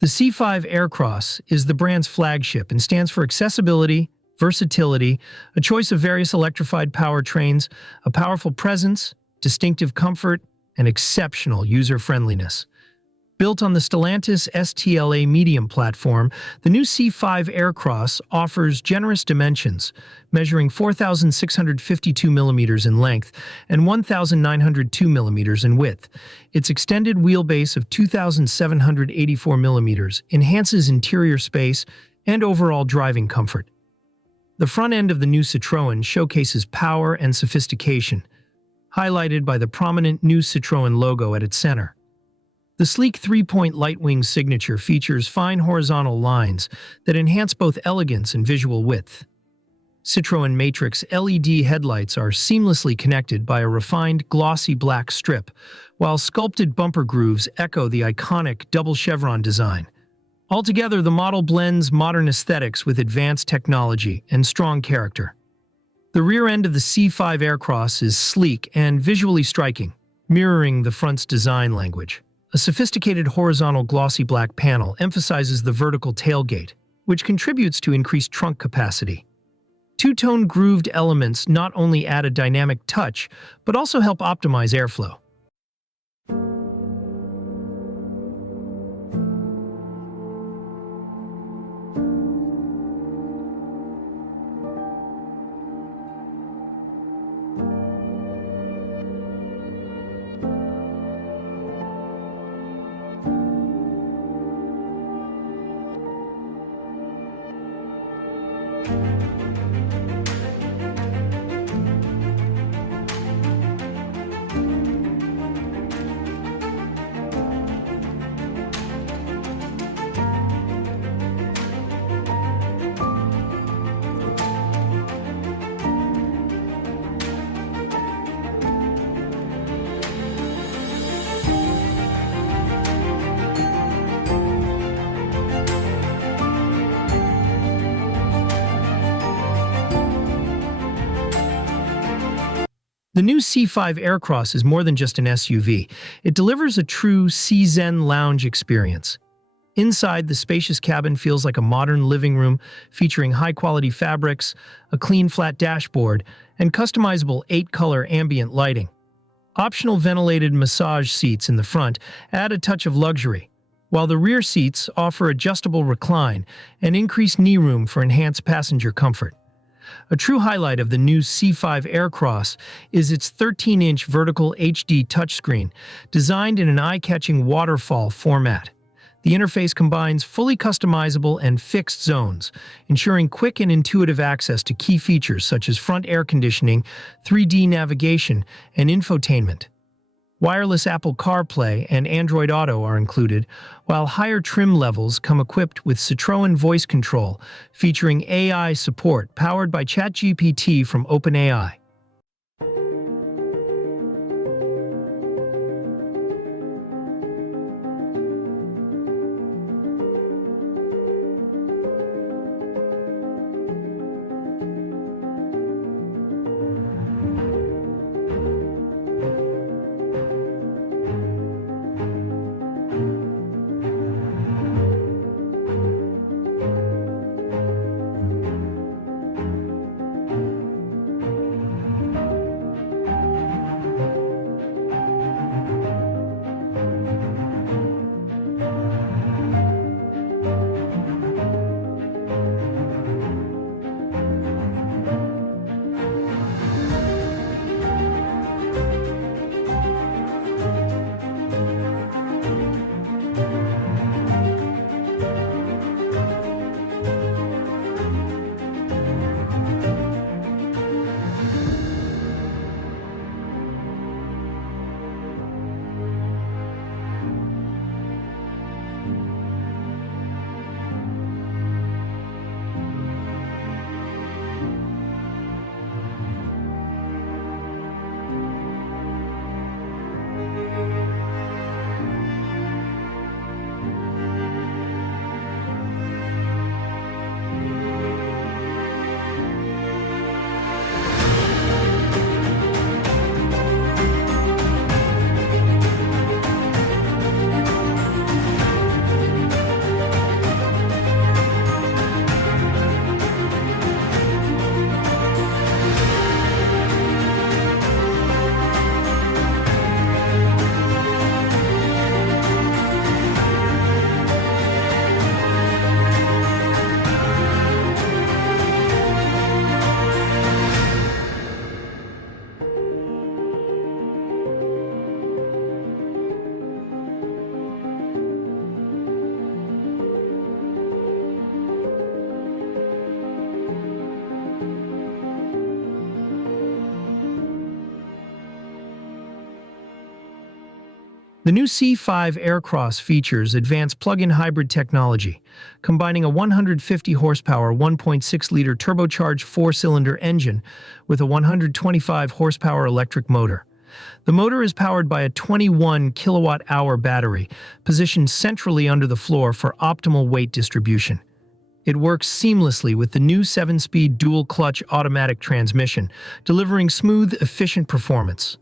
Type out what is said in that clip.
The C5 Aircross is the brand's flagship and stands for accessibility, versatility, a choice of various electrified powertrains, a powerful presence, distinctive comfort, and exceptional user-friendliness. Built on the Stellantis STLA Medium platform, the new C5 Aircross offers generous dimensions, measuring 4,652 millimeters in length and 1,902 millimeters in width. Its extended wheelbase of 2,784 millimeters enhances interior space and overall driving comfort. The front end of the new Citroen showcases power and sophistication, highlighted by the prominent new Citroen logo at its center. The sleek three-point lightwing signature features fine horizontal lines that enhance both elegance and visual width. Citroën Matrix LED headlights are seamlessly connected by a refined, glossy black strip, while sculpted bumper grooves echo the iconic double chevron design. Altogether, the model blends modern aesthetics with advanced technology and strong character. The rear end of the C5 Aircross is sleek and visually striking, mirroring the front's design language. A sophisticated horizontal glossy black panel emphasizes the vertical tailgate, which contributes to increased trunk capacity. Two-tone grooved elements not only add a dynamic touch, but also help optimize airflow. The new C5 Aircross is more than just an SUV. It delivers a true Zen lounge experience. Inside, the spacious cabin feels like a modern living room, featuring high-quality fabrics, a clean flat dashboard, and customizable 8-color ambient lighting. Optional ventilated massage seats in the front add a touch of luxury, while the rear seats offer adjustable recline and increased knee room for enhanced passenger comfort. A true highlight of the new C5 Aircross is its 13-inch vertical HD touchscreen, designed in an eye-catching waterfall format. The interface combines fully customizable and fixed zones, ensuring quick and intuitive access to key features such as front air conditioning, 3D navigation, and infotainment. Wireless Apple CarPlay and Android Auto are included, while higher trim levels come equipped with Citroen voice control, featuring AI support powered by ChatGPT from OpenAI. The new C5 Aircross features advanced plug-in hybrid technology, combining a 150 horsepower 1.6-liter turbocharged four-cylinder engine with a 125 horsepower electric motor. The motor is powered by a 21 kilowatt-hour battery, positioned centrally under the floor for optimal weight distribution. It works seamlessly with the new 7-speed dual-clutch automatic transmission, delivering smooth, efficient performance.